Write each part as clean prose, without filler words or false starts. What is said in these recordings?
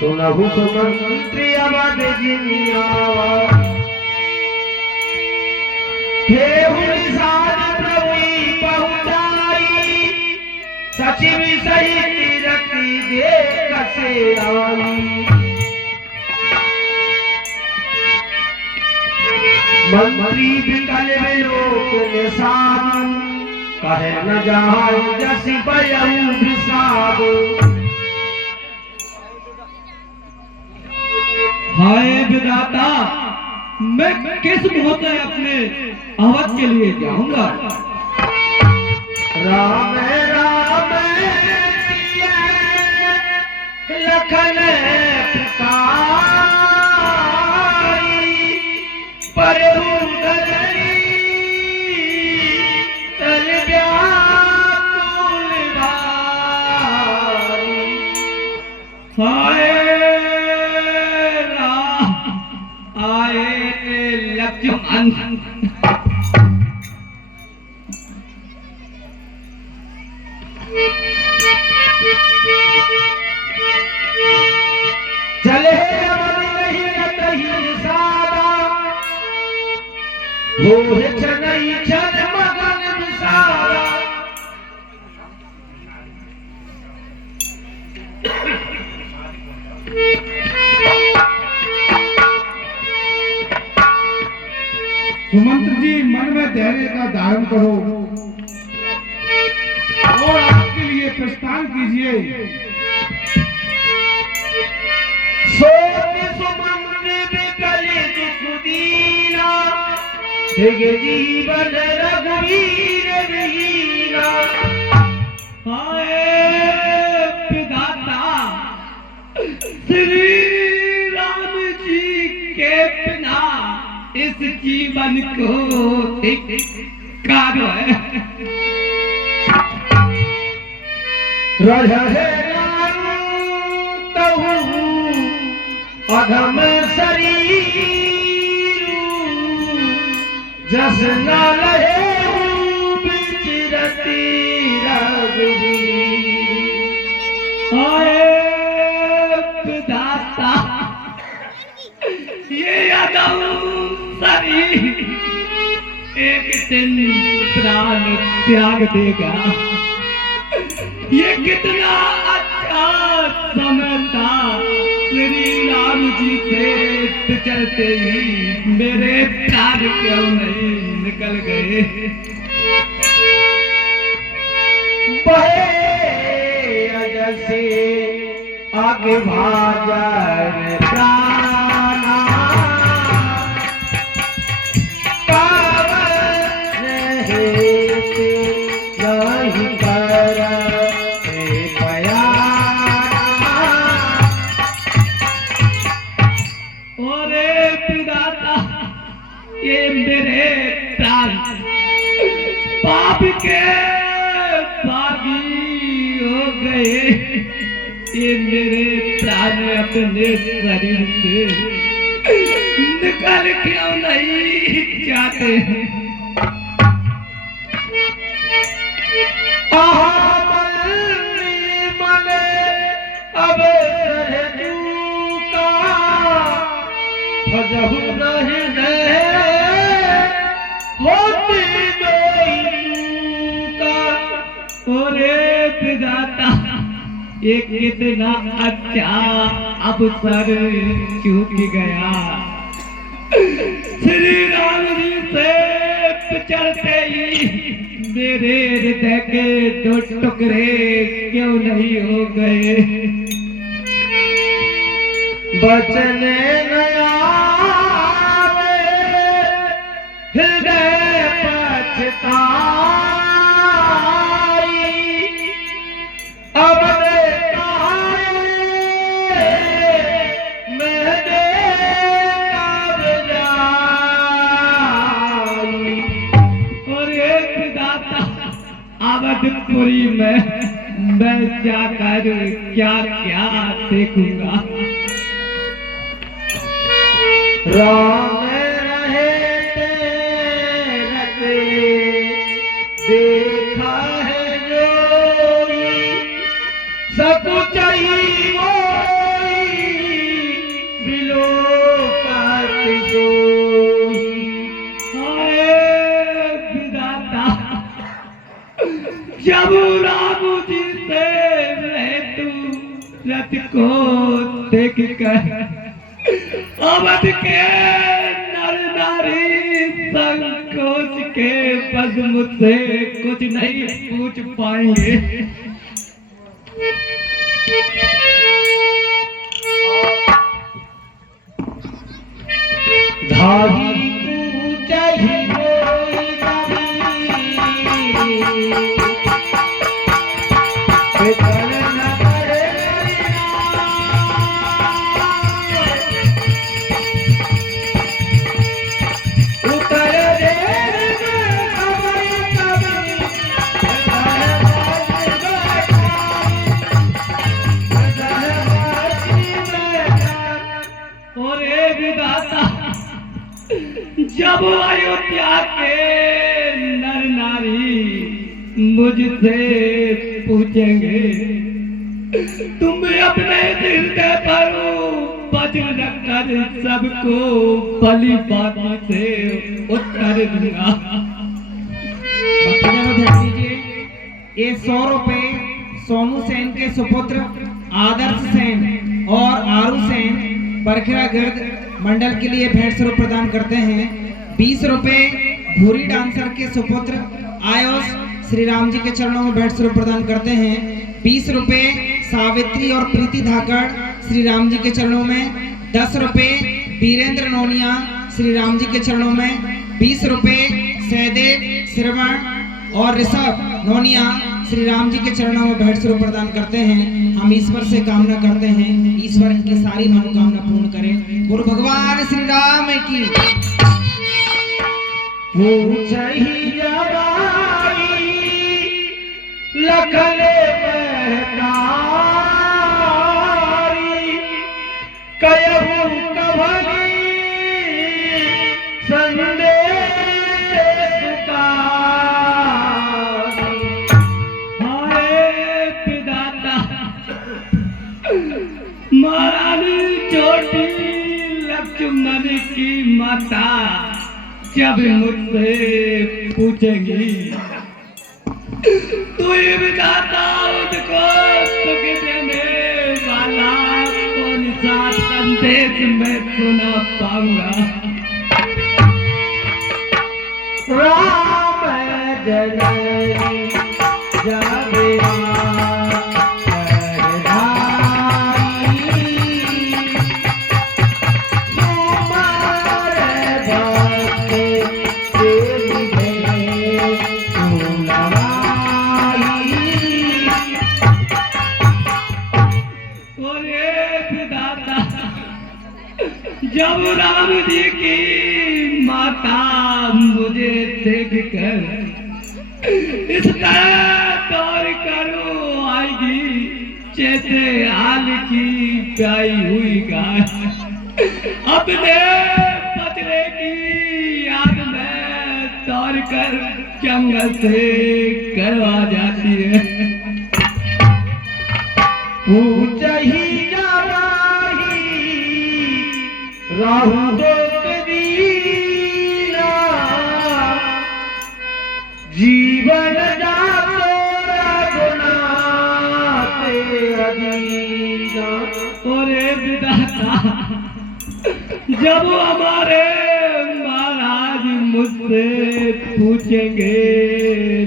सुनहु सुमंत्री अवध जिनिया सचिव सहित रति देख से आई मंत्री विकल विलोक निषाद कहे न जाओ जस बयऊ विषाद। हाय विधाता, मैं किस मौके अपने अवध के लिए जाऊंगा। राम राम लखन पुकारी परहु धरणी तल व्याकुल भारी। हाय राम आए लक्ष्मण। चले नहीं कतही सादा हो नहीं छन मगन विसारा। सुमंत्र जी, मन में धैर्य का धारण करो और आपके लिए प्रस्थान कीजिए। जीवन रघुवीर वीरा। हाय विधाता, श्री राम जी के बिना इस जीवन को धिक्कार है। अधम शरीर जस न लहे विचरती रघुवीर। हाय विधाता, ये अधम शरीर एक दिन प्राण त्याग देगा। ये कितना अच्छा समय था, श्री राम जी से चलते ही मेरे प्राण क्यों नहीं निकल गए। बहे अजसे आगे भाजर प्राणा पावन हेते नहीं कर ये मेरे प्राण पाप के बागी हो गए। ये मेरे प्राण अपने शरीर से निकल क्यों नहीं जाते। अब भजहु नहीं होती का। ओरे विधाता, ये कितना अच्छा अवसर चूक गया। श्री राम जी से चलते ही मेरे हृदय के दो टुकड़े क्यों नहीं हो गए। बचन नया हृदय पछताई अब मैं देव जाई। और एक दाता अवधपुरी में मैं जाकर क्या क्या देखूंगा। राम रहे तेरते देखा है जोई सब चाहिए रथ को देख कर अवध के नर नारी संकोच के बस मुझसे कुछ नहीं पूछ पाएंगे। धागी पूजा ही कोई बेचैन न करे उतर रे और एक विधाता जब अयोध्या के नर नारी मुझसे पूछेंगे तुम अपने हृदय पर वज्र रखकर सबको भली बातों से उत्तर दूंगा। ये 100 रुपए सोनू सेन के सुपुत्र आदर्श सेन और आरू सेन बरखड़ा गिर्द मंडल के लिए भेंट स्वरूप प्रदान करते हैं। 20 रुपए भूरी डांसर के सुपुत्र आयुष श्री राम जी के चरणों में भेंट स्वरूप प्रदान करते हैं। 20 रुपए सावित्री और प्रीति धाकड़ श्री राम जी के चरणों में। 10 रुपए वीरेंद्र नोनिया श्री राम जी के चरणों में। 20 रुपए सहदेव श्रवण और ऋषभ नोनिया श्री राम जी के चरणों में भेंट स्वरूप प्रदान करते हैं। हम ईश्वर से कामना करते हैं ईश्वर की सारी मनोकामना पूर्ण करें। गुरु भगवान श्री राम की पूछही जवाई लखले महतारी कयहु कभनी संदेश सुकारी। हाय विधाता महारानी छोटी लक्ष्मण की माता जब मुझसे पूछेंगी तू ये विधाता उनको सुख देने वाला कौन सा संदेश मैं सुना पाऊंगा। राम जननी जब जब राम जी की माता मुझे देखकर इस तरह दौड़ करो आएगी जैसे हाल की प्याई हुई गाय अपने बचने की याद में दौड़ कर जंगल से घर आ जाती है। पूछही राहु दीना जीवन जब हमारे महाराज मुझसे पूछेंगे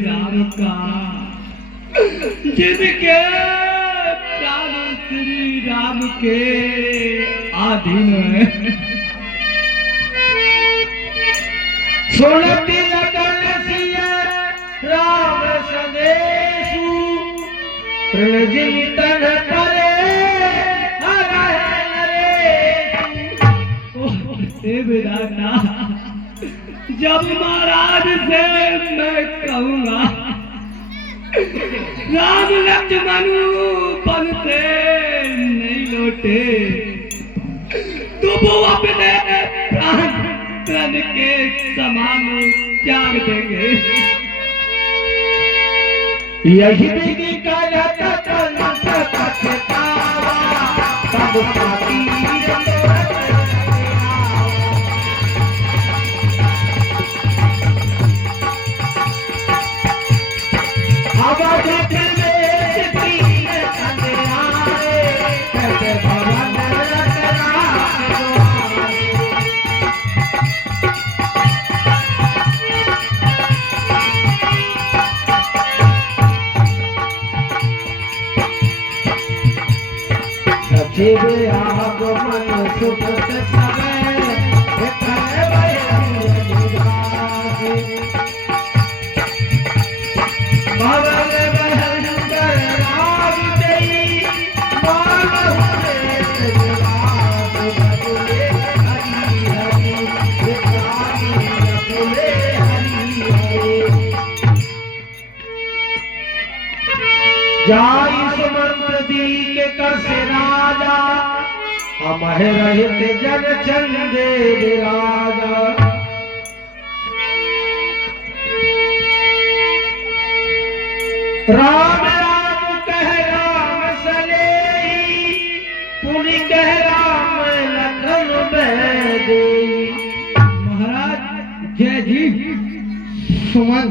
राम का जिनके प्राण श्री राम के आधीन है सुनती लगन सिया राम संदेशु तृणजितन करे विधाता जब महाराज से मैं कहूँगा राम लक्ष्मण पद से नहीं लौटे तो वो अपने प्राण तन के समान त्याग देंगे। यही विधि का तब पाती शिव आगमन सुखद समय करे भयंकर भवन भयंकर राग देई मानव देत विलास भजले हरि हरि विचारी रखले हरि हरि जाई सुमंत दी के कस राजा हमह रहित जन चंदे विराजा राम राम कह राम सलेही पुनि कह राम लखन बेदेई। महाराज जय जी। सुमन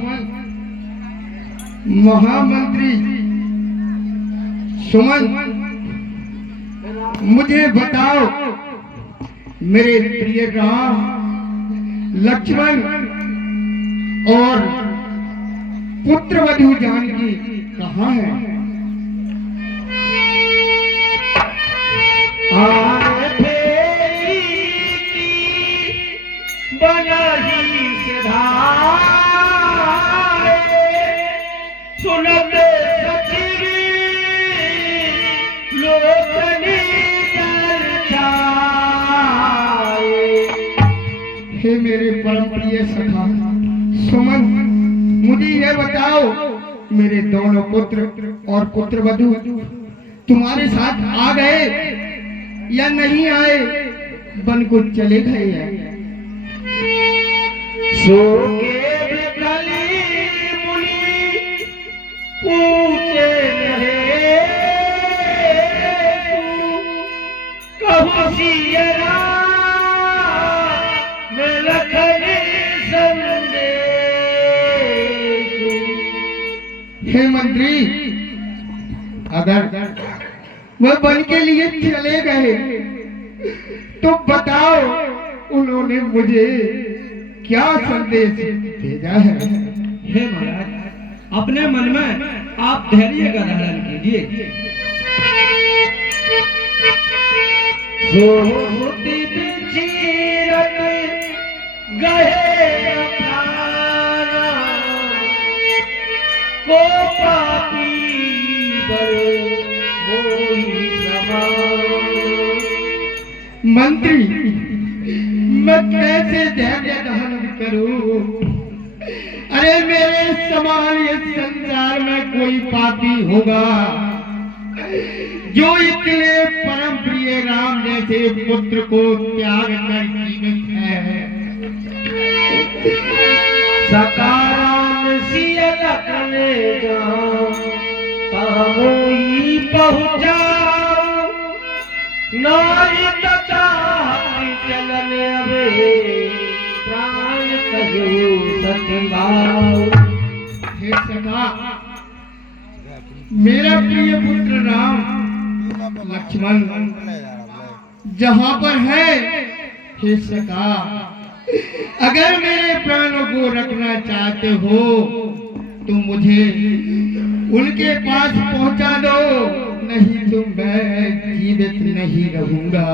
महामंत्री सुमन, मुझे बताओ मेरे प्रिय राम लक्ष्मण और पुत्र वधु जानकी कहाँ है? आने फेरी की बनही सिधारे सुनत सचिवी लोकनी जल छाए। हे मेरे परम प्रिय सखा सुमन, मुझे यह बताओ मेरे दोनों पुत्र और पुत्र वधु तुम्हारे साथ आ गए या नहीं आए? बन को चले गए हैं। सो के बिकली मुनि पूछे रहे कहु सियरा में लखनी संदेश। हे मंत्री, अगर वह बन के लिए चले गए तो बताओ उन्होंने मुझे क्या संदेश भेजा है? हे महाराज, अपने मन में आप धैर्य का धारण कीजिए। सोती बिछीरत गए अपारा को पापी बर मोही समान। मंत्री, मैं कैसे धैर्य धारण करूं? अरे मेरे समान इस संसार में कोई पापी होगा जो इतने परम प्रिय राम जैसे पुत्र को त्याग कर जीवित है? सकाराम सिय लखने जाऊं तमोई पहुंचाऊं नारी तथा चलन अबे प्राण कहो सतभाव। हे सखा, मेरा प्रिय पुत्र राम लक्ष्मण जहाँ पर है, हे सखा, अगर मेरे प्राणों को रखना चाहते हो तो मुझे उनके पास पहुंचा दो, नहीं तो मैं जीवित नहीं रहूंगा।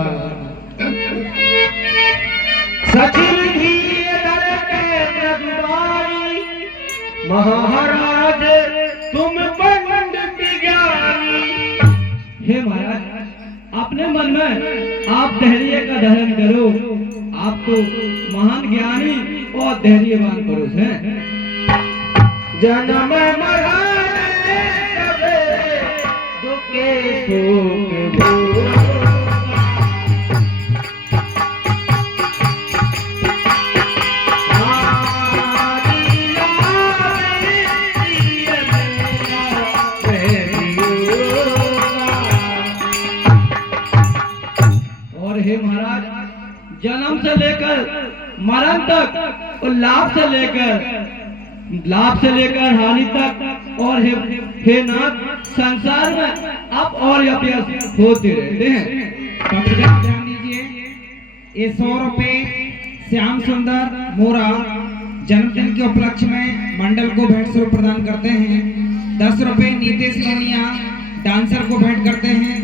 सचिव धीर के प्रभुवारी महाराज तुम पंडित ज्ञानी। हे महाराज, अपने मन में आप धैर्य का धारण करो। आप तो महान ज्ञानी और धैर्यवान पुरुष हैं। जन्म मरणे सबे दुखे सुख और हे महाराज, जन्म से लेकर मरण तक और लाभ से लेकर हानि तक और हे नाथ, संसार में आप और अपयश होते रहते हैं। ध्यान दीजिए, ये 100 रुपए श्याम सुंदर मोरा जन्मदिन के उपलक्ष्य में मंडल को भेंट स्वरूप प्रदान करते हैं। 10 रुपए नीतीश लोनिया डांसर को भेंट करते हैं।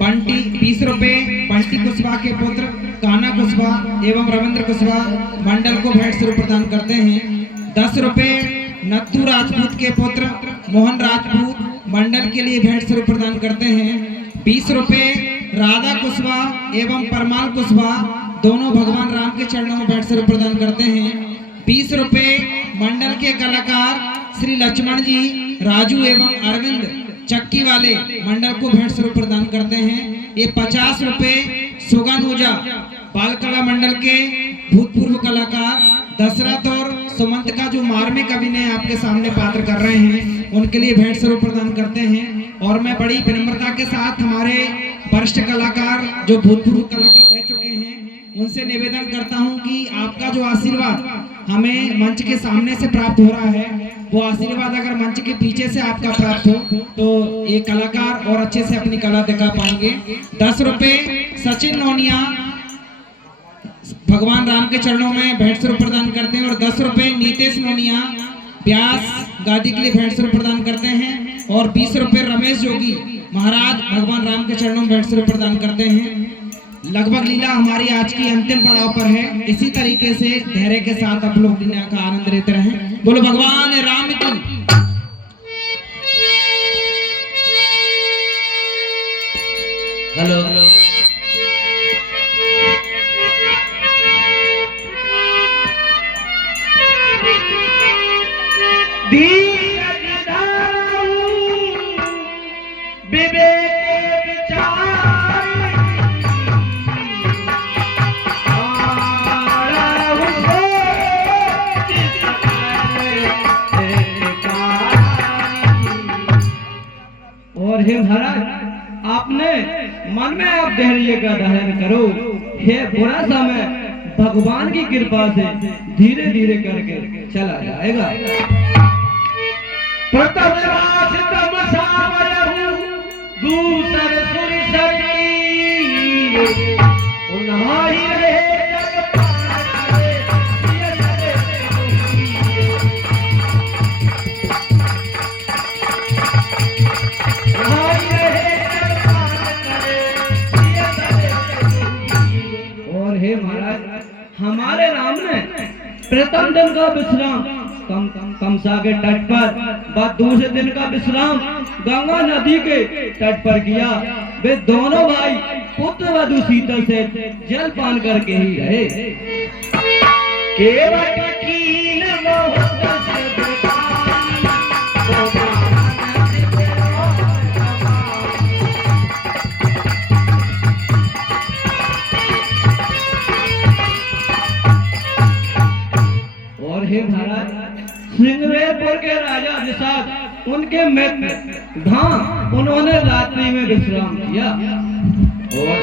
बंटी 20 रुपए बंटी कुशवाहा के पुत्र कान्हा कुशवाहा एवं रविंद्र कुशवाहा मंडल को भेंट स्वरूप प्रदान करते हैं। 10 रुपए नत्थू राजपूत के पुत्र मोहन राजपूत मंडल के लिए भेंट स्वरूप प्रदान करते हैं। 20 रुपए राधा कुशवाहा एवं परमाल कुशवाहा दोनों भगवान राम के चरणों में भेंट स्वरूप प्रदान करते हैं। 20 रुपए मंडल के कलाकार श्री लक्ष्मण जी राजू एवं अरविंद चक्की वाले मंडल को भेंट स्वरूप प्रदान करते हैं। ये 50 रुपए सुगन ओझा बाल कला मंडल के भूतपूर्व कलाकार दशरथ और सुमंत का जो मार्मिक अभिनय आपके सामने पात्र कर रहे हैं उनके लिए भेंट स्वरूप प्रदान करते हैं। और मैं बड़ी विनम्रता के साथ हमारे वरिष्ठ कलाकार जो भूतपूर्व कलाकार रह चुके हैं उनसे निवेदन करता हूं कि आपका जो आशीर्वाद हमें मंच के सामने से प्राप्त हो रहा है वो आशीर्वाद अगर मंच के पीछे से आपका प्राप्त हो तो ये कलाकार और अच्छे से अपनी कला दिखा पाएंगे। 10 रुपए सचिन नोनिया भगवान राम के चरणों में भेंट स्वरूप प्रदान करते हैं और 10 रुपए नीतेश नोनिया व्यास गादी के लिए भेंट स्वरूप प्रदान करते हैं और 20 रुपए रमेश जोगी महाराज भगवान राम के चरणों में भेंट स्वरूप प्रदान करते हैं। लगभग लीला हमारी आज की अंतिम पड़ाव पर है। इसी तरीके से धैर्य के साथ आप लोग लीला का आनंद लेते रहें। बोलो भगवान राम की। हेलो और हे महाराज आपने मन में आप धैर्य का धारण करो। हे बुरा समय भगवान की कृपा से धीरे धीरे करके चला जाएगा। प्रथम तम सावयहु दूसर सुर सरी उन्हाई रहे जग पार करे और हे महाराज हमारे राम ने प्रथम दिन का विश्राम तमसा के तट पर व दूसरे दिन का विश्राम गंगा नदी के तट पर किया। वे दोनों भाई पुत्र वधु शीतल से जल पान करके ही रहे। केवट कीन बहुत और हे महाराज सिंगवेरपुर के राजा निषाद उनके मित्र धाम उन्होंने रात्रि में विश्राम किया और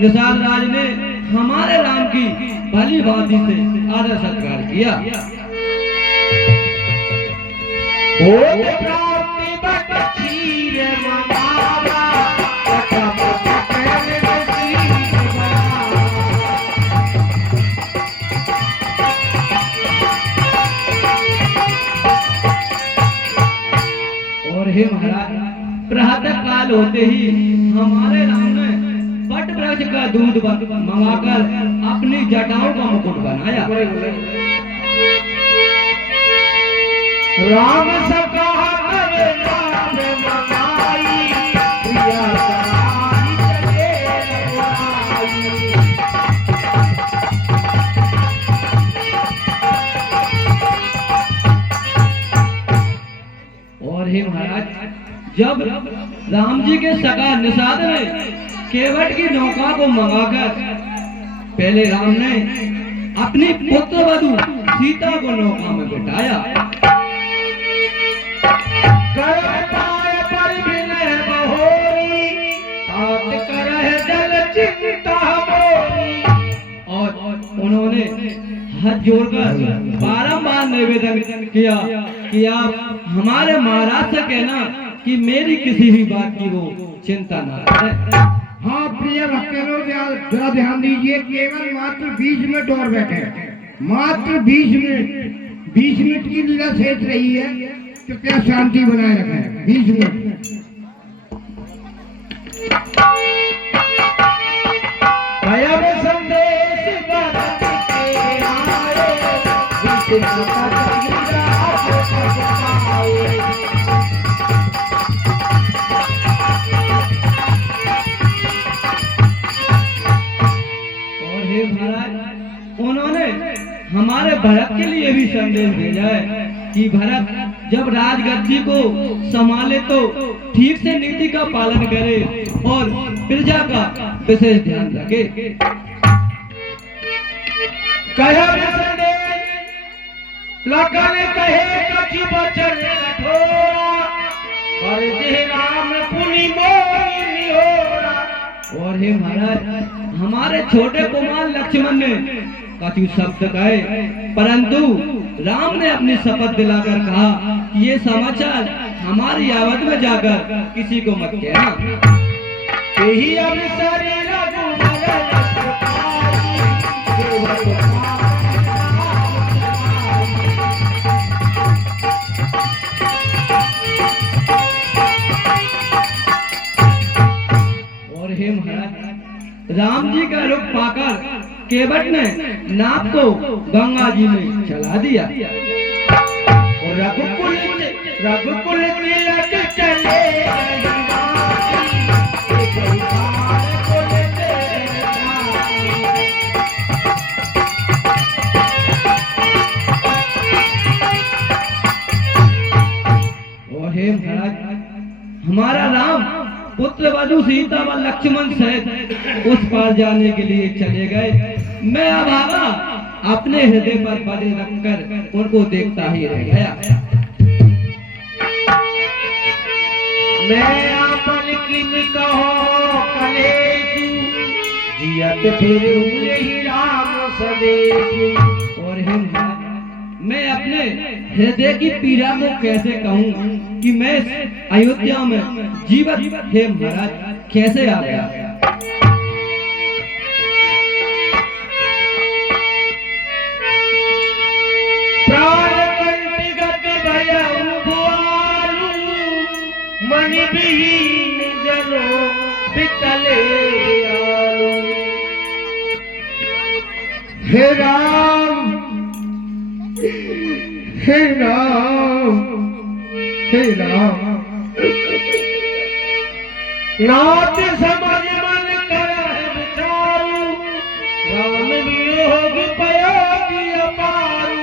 निषाद राज ने हमारे राम की भली भांति से आदर सत्कार किया। प्राप्ति बट खीर मनावा और हे महाराज प्रातः काल होते ही हमारे राम ने वट वृक्ष का दूध मंगाकर अपनी जटाओं का मुकुट बनाया। राम सका हरे नाम मनाई प्रिया सहाई चले रघुराई। और हे महाराज जब राम जी के सका निषाद ने केवट की नौका को मंगाकर पहले राम ने अपनी पुत्र वधु सीता को नौका में बिठाया। और उन्होंने हाथ जोड़कर बारंबार निवेदन किया कि आप हमारे महाराज से कहना कि मेरी किसी भी बात की वो चिंता ना करें। हाँ प्रिय भक्तों जरा ध्यान दीजिए, केवल मात्र 20 मिनट और बैठे, मात्र 20 मिनट की लीला शेष रही है। कृपया शांति बनाए रखें। 20 मिनट। भयम संदेश भरत के आए, विष्णु का हीरा आए। और हे महाराज, उन्होंने हमारे भरत के लिए भी संदेश भेजा है कि भरत जब राजगद्दी को संभाले तो ठीक से नीति का पालन करे और प्रजा का विशेष ध्यान रखे। लखन कहे कछु बचन कठोरा, पर जे राम पुनि मोहि निहोरा। और हे महाराज, हमारे छोटे कुमार लक्ष्मण ने कछु शब्द कहे, परंतु राम ने अपनी शपथ दिलाकर कहा कि ये समाचार हमारी आवत में जाकर किसी को मत कहना। यही अवसर रघुवर रस पाई, देव और हे महाराज, राम जी का रुख पाकर केवट ने नाव को गंगा जी में चला दिया। रघुकुल तिलक चले, और हे महाराज, हमारा राम पुत्र वधु सीता व लक्ष्मण सहित उस पार जाने के लिए चले गए। मैं अभागा अपने हृदय पर बजे रखकर उनको देखता ही रह गया। मैं आपन किन कहो कलेसु, जियत फिर ही राम सदेशु। और हे महाराज, मैं अपने हृदय की पीड़ा को कैसे कहूँ कि मैं अयोध्या में जीवित हे महाराज कैसे आ गया। प्राण कंटिगत भयउ भुआलु, मणि विहीन जनो बिचले आलु। हे राम, हे राम, हे राम। नाथ समझ मन करहि विचारु, राम वियोग पयोगी अपारु।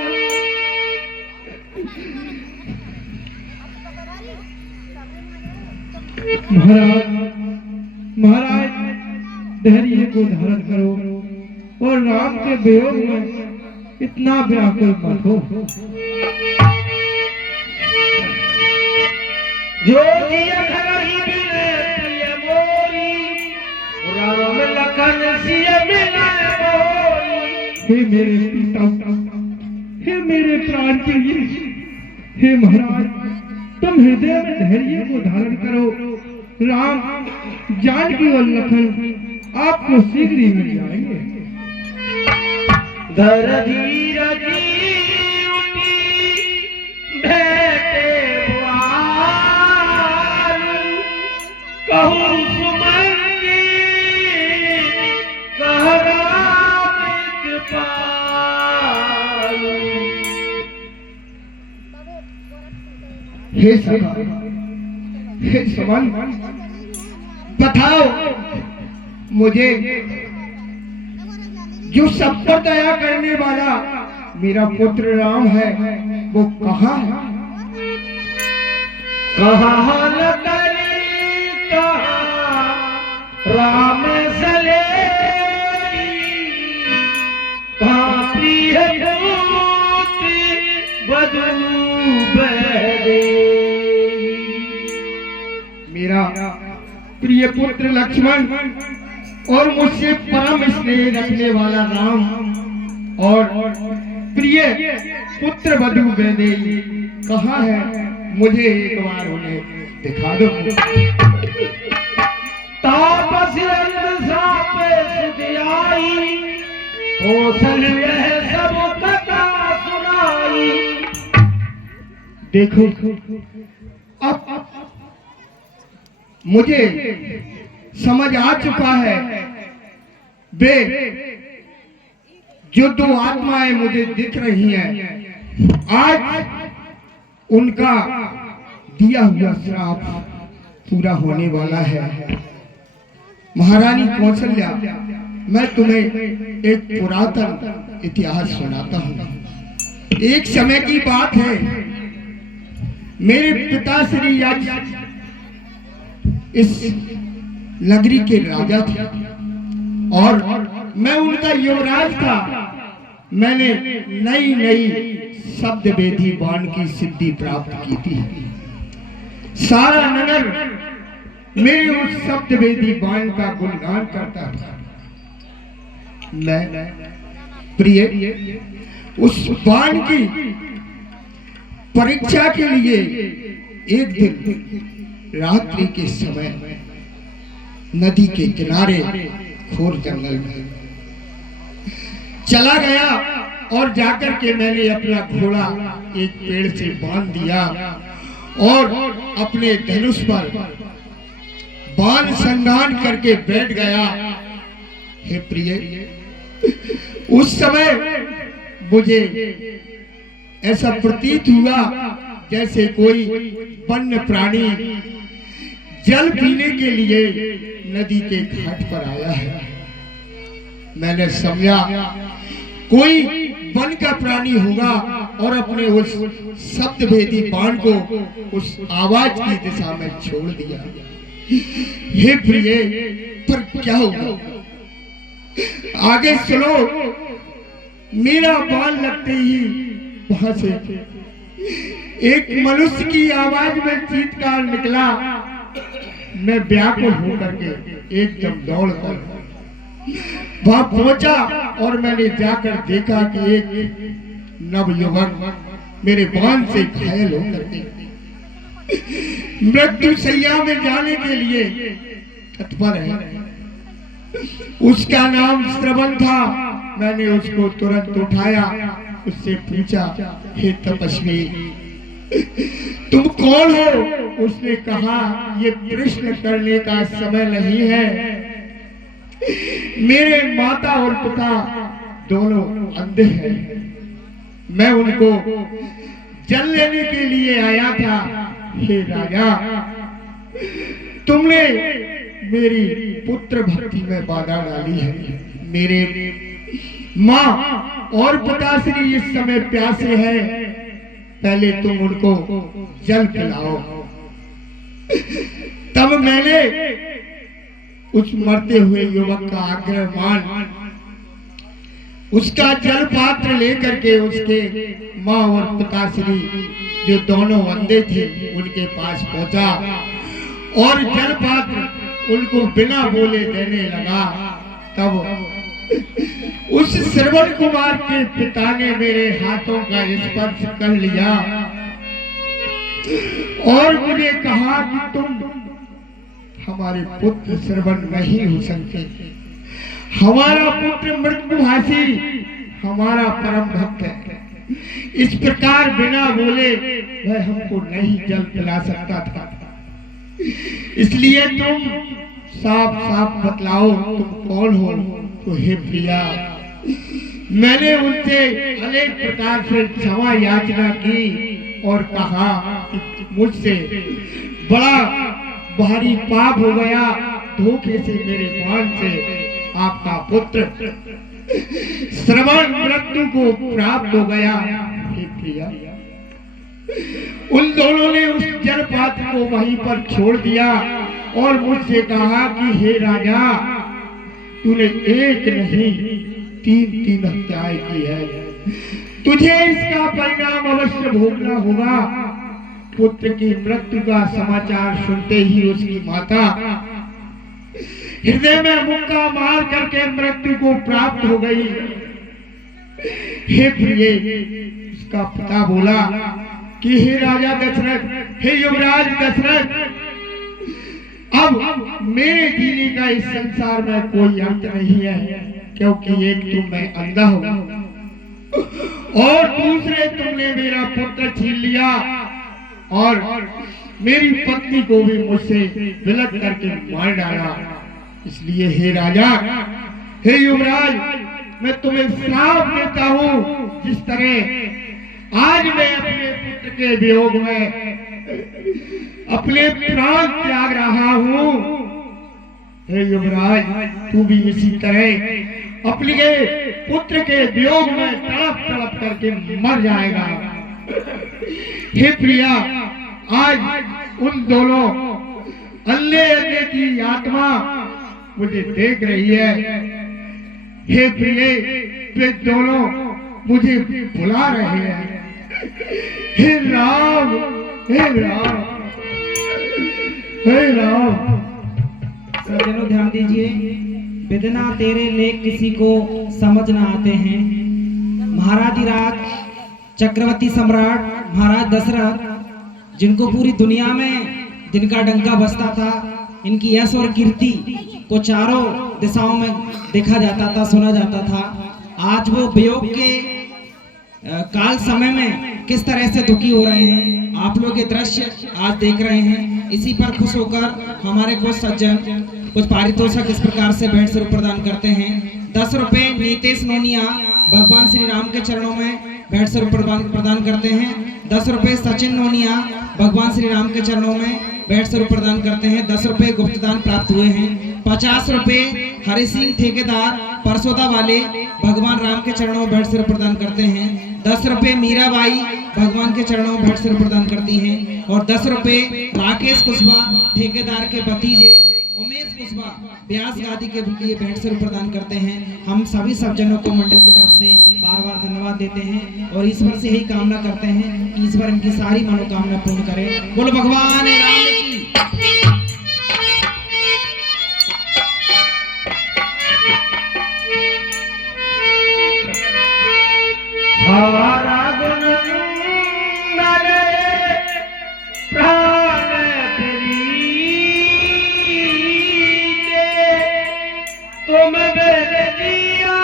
महाराज, महाराज, धैर्य को धारण करो और राम के वियोग में इतना व्याकुल मत हो। जो जिय खरहि बिने प्रिय मोरी, राम लखन सिय मिलय मोरी। हे मेरे पिता, हे मेरे प्राण प्रिय, हे महाराज, तुम हृदय में धैर्य को धारण करो। राम, जानकी और लखन आपको शीघ्र ही मिल जाएंगे। धर धीरज उठी भेटे कहूँ सुमन की, कह राम कृपालु। हे सखा, हे सुमन, बताओ मुझे जो सब पर दया करने वाला मेरा पुत्र राम है वो कहाँ है? कहाँ न करी कहाँ राम सले, कहाँ प्रिय पुत्र वधू बहरे। मेरा प्रिय पुत्र लक्ष्मण और मुझसे परम स्नेह रखने वाला राम और प्रिय पुत्र वधू वैदेही कहाँ है? मुझे एक बार उन्हें दिखा दो। तापस रंग सापे सिद्धि आई, कौशल यह सब कथा सुनाई। देखो अब मुझे समझ आ चुका है। वे जो दो आत्माएं मुझे दिख रही हैं, आज उनका दिया हुआ श्राप पूरा होने वाला है। महारानी कौशल्या, मैं तुम्हें एक पुरातन इतिहास सुनाता हूँ। एक समय की बात है, मेरे पिताश्री आज इस नगरी के राजा थे और मैं उनका युवराज था। मैंने नई नई शब्द वेदी बाण की सिद्धि प्राप्त की थी। सारा नगर मेरे उस शब्द वेदी बाण का गुणगान करता था। मैं प्रिय उस बाण की परीक्षा के लिए एक दिन रात्रि के समय नदी के किनारे घोर जंगल में चला गया और जाकर के मैंने अपना घोड़ा एक पेड़ से बांध दिया और अपने धनुष पर बाण संधान करके बैठ गया। हे प्रिय, उस समय मुझे ऐसा प्रतीत हुआ जैसे कोई वन्य प्राणी जल पीने के लिए नदी के घाट पर आया है। मैंने समझा कोई वन का प्राणी होगा और अपने उस शब्द भेदी बाण को उस आवाज की दिशा में छोड़ दिया। हे प्रिय, पर क्या होगा? आगे चलो। मेरा बाण लगते ही वहां से एक मनुष्य की आवाज में चीत्कार निकला। मैं व्याकुल होकर के एकदम दौड़कर वहां पहुंचा और मैंने जाकर देखा कि एक नवयुवक मेरे बाण से घायल होकर के मृत्यु शैया में जाने के लिए तत्पर है। उसका नाम श्रवण था। मैंने उसको तुरंत उठाया, उससे पूछा, हे तपस्वी, तुम कौन हो? उसने कहा, ये प्रश्न करने का समय नहीं है। मेरे माता और पिता दोनों अंधे हैं। मैं उनको जल लेने के लिए आया था। हे राजा, तुमने मेरी पुत्र भक्ति में बाधा डाली है। मेरे माँ और पिताश्री इस समय प्यासे हैं। पहले तुम उनको जल पिलाओ। तब मैंने उस मरते हुए युवक का आग्रह मान उसका जल पात्र लेकर के उसके माँ और पिताश्री जो दोनों अंधे थे उनके पास पहुंचा और जल पात्र उनको बिना बोले देने लगा। तब उस श्रवण कुमार के पिता ने मेरे हाथों का स्पर्श कर लिया और मुझे कहा कि तुम हमारे पुत्र श्रवण नहीं हो सकते। हमारा पुत्र मृत्युभाषी हमारा परम भक्त है। इस प्रकार बिना बोले वह हमको नहीं जल पिला सकता था। इसलिए तुम साफ साफ बतलाओ तुम कौन हो। तो हे प्रिया, मैंने उनसे अनेक प्रकार से क्षमा याचना की और कहा कि मुझसे बड़ा भारी पाप हो गया। धोखे से मेरे बाण से आपका पुत्र श्रवण मृत्यु को प्राप्त हो गया। हे प्रिया, उन दोनों ने उस जल पात्र को वहीं पर छोड़ दिया और मुझसे कहा कि हे राजा, तूने एक नहीं तीन हत्याएं की है। तुझे इसका परिणाम अवश्य भोगना होगा। पुत्र की मृत्यु का समाचार सुनते ही उसकी माता हृदय में मुक्का मार करके मृत्यु को प्राप्त हो गई। हे प्रिय, उसका पिता बोला कि हे राजा दशरथ, हे युवराज दशरथ, अब मेरे जीने का इस संसार में कोई अंत नहीं है, क्योंकि एक तो मैं अंधा हूं और दूसरे तुमने मेरा पुत्र छीन लिया और मेरी पत्नी को भी मुझसे विलग करके मार डाला। इसलिए हे राजा, हे युवराज, मैं तुम्हें श्राप देता हूँ, जिस तरह आज मैं अपने पुत्र के वियोग में अपने प्राण त्याग रहा हूँ, हे युवराज, तू भी इसी तरह अपने पुत्र के वियोग में तड़प तड़प करके मर जाएगा। हे प्रिया, आज उन दोनों अल्ले की आत्मा मुझे देख रही है। हे प्रिय, वे दोनों मुझे बुला रहे हैं। हे राम, हे राम, हे राम। सज्जनों ध्यान दीजिए, बिना तेरे लेख किसी को समझ ना आते हैं। महाराधिराज चक्रवर्ती सम्राट महाराज दशरथ, जिनको पूरी दुनिया में जिनका डंका बजता था, इनकी यश और कीर्ति को चारों दिशाओं में देखा जाता था, सुना जाता था, आज वो वियोग के काल समय में किस तरह से दुखी हो रहे हैं, आप लोग ये दृश्य आज देख रहे हैं। इसी पर खुश होकर हमारे कुछ सज्जन कुछ पारितोषिक इस प्रकार से भेंट स्वरूप प्रदान करते हैं। 10 रुपए नीतेश नोनिया भगवान श्री राम के चरणों में भेंट स्वरूप प्रदान करते हैं। 10 रुपए सचिन नोनिया भगवान श्री राम के चरणों में भेंट स्वरूप प्रदान करते हैं। 10 रुपए गुप्तदान प्राप्त हुए हैं। 50 रुपए हरि सिंह ठेकेदार परसोदा वाले भगवान राम के चरणों में भेंट स्वरूप प्रदान करते हैं। 10 रुपए मीराबाई भगवान के चरणों में भेंट स्वरूप प्रदान करती हैं। और 10 रुपए राकेश कुशवाहा ठेकेदार के भतीजे उमेश कुशवाहा व्यास गादी के लिए भेंट स्वरूप प्रदान करते हैं। हम सभी सज्जनों को मंडल की तरफ से बार बार धन्यवाद देते हैं और ईश्वर से यही कामना करते हैं कि ईश्वर इनकी सारी मनोकामना पूर्ण करे। बोलो भगवान राम की। हमारा गुण नाले प्राण तुम मेरे जिया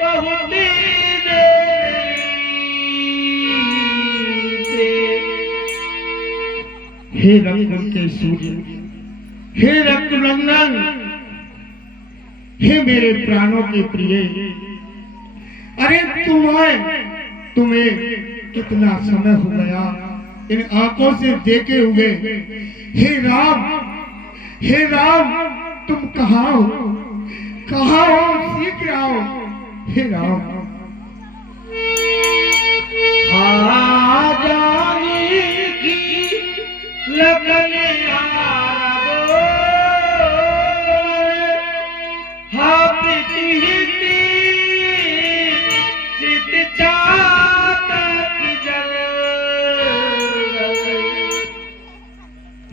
बहुत हे रंगन के सूर्य, हे रक्तरंजन, हे मेरे प्राणों के प्रिय, अरे तुम्हें कितना समय हो गया इन आंखों से देखे हुए। हे राम, हे राम, तुम कहाँ हो? कहाँ हो? शीघ्र आओ। हे राम, जानी की लगन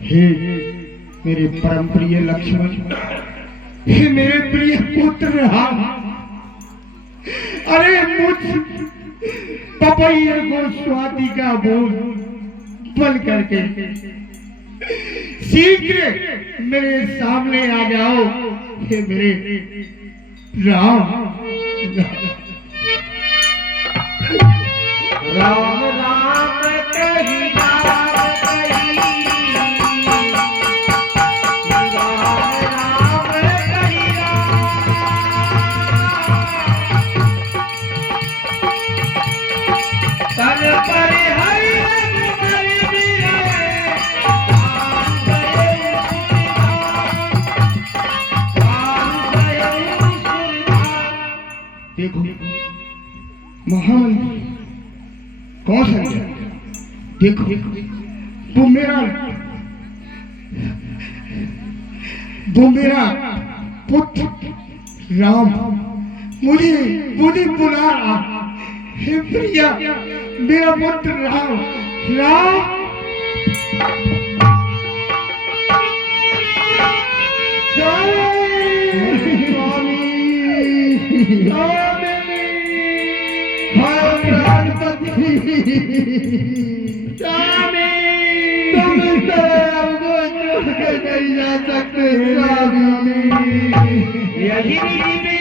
हे मेरे परम प्रिय लक्ष्मण, हे मेरे प्रिय पुत्र राम, अरे मुझ पपैये को स्वाति का बोल बन करके शीघ्र मेरे सामने आ जाओ। हे मेरे राम, राम राम कही देखो महान कौन सा, देखो वो मेरा पुत्र राम मुझे बुला रहा। हे प्रिया, मेरा पुत्र राम, राम यही